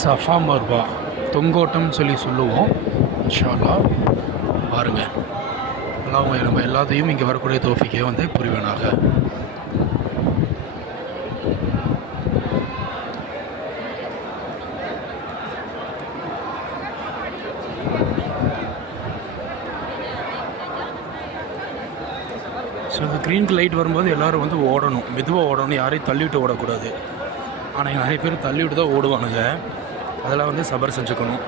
Safa Marwa தொங்கோட்டம்னு சொல்லுவோம். இன்ஷா அல்லாஹ் பாருங்கள். அல்லாஹ் நம்ம எல்லாத்தையும் இங்கே வரக்கூடிய தௌஃபீக்கை வந்து புரிவானாக. ஸோ இந்த க்ரீன் லைட் வரும்போது எல்லோரும் வந்து ஓடணும், மெதுவாக ஓடணும், யாரையும் தள்ளிவிட்டு ஓடக்கூடாது. ஆனால் நிறைய பேர் தள்ளிவிட்டு தான் ஓடுவானுங்க. அதெல்லாம் வந்து சபர் செஞ்சுக்கணும்.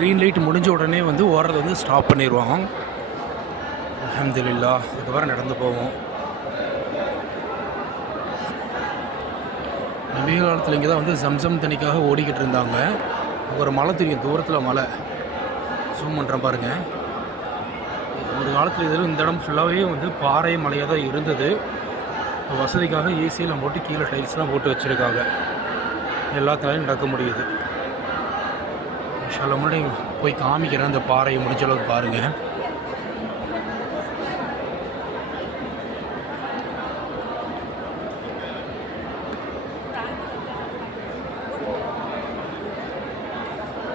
க்ரீன் லைட் முடிஞ்ச உடனே வந்து ஓடுறது வந்து ஸ்டாப் பண்ணிடுவாங்க. அல்ஹம்துலில்லாஹ். அதுக்கப்புறம் நடந்து போவோம். நபிகள் காலத்தில் இங்கே தான் வந்து ஜம்சம் தண்ணிக்காக ஓடிக்கிட்டு இருந்தாங்க. ஒரு மலை தெரியும், தூரத்தில் மலை. ஜூம் பண்ணுறேன் பாருங்கள். ஒரு காலத்தில் இதில் இந்த இடம் ஃபுல்லாகவே வந்து பாறை மலையாக தான் இருந்தது. வசதிக்காக ஏசியெல்லாம் போட்டு கீழே டைல்ஸ்லாம் போட்டு வச்சுருக்காங்க. எல்லாத்துலையும் நடக்க முடியுது. இன்ஷா முன்னாடி போய் காமிக்கிறேன். அந்த பாறையை முடிஞ்ச அளவுக்கு பாருங்கள்.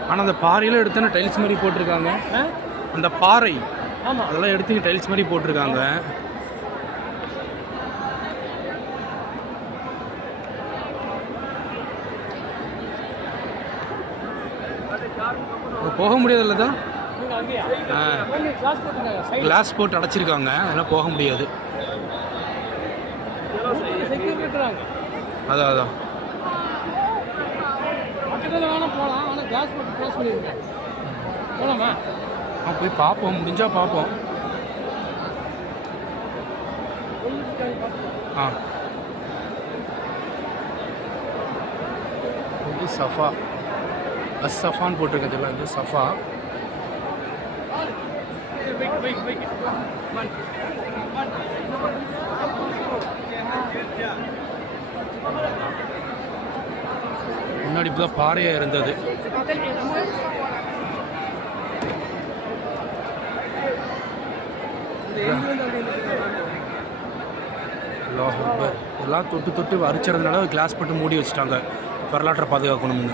ஆனால் அந்த பாறையெல்லாம் எடுத்தோன்னா டைல்ஸ் மாதிரி போட்டிருக்காங்க. அந்த பாறை ஆமாம், அதெல்லாம் எடுத்து டைல்ஸ் மாதிரி போட்டிருக்காங்க. போக முடியாதுல்ல தான். கிளாஸ் போட்டு அடைச்சிருக்காங்க, அதெல்லாம் போக முடியாது. அதான் அதான் போய் பார்ப்போம், முடிஞ்சா பார்ப்போம். இது சஃபா சஃபான்னு போட்டிருக்கிறதுல வந்து சஃபா. முன்னாடி இப்போ தான் பாறையாக இருந்தது. அல்லாஹ் அக்பர். எல்லாம் தொட்டு தொட்டு அரிச்சறதுனால கிளாஸ் போட்டு மூடி வச்சுட்டாங்க, வரலாற்றை பாதுகாக்கணும்னு.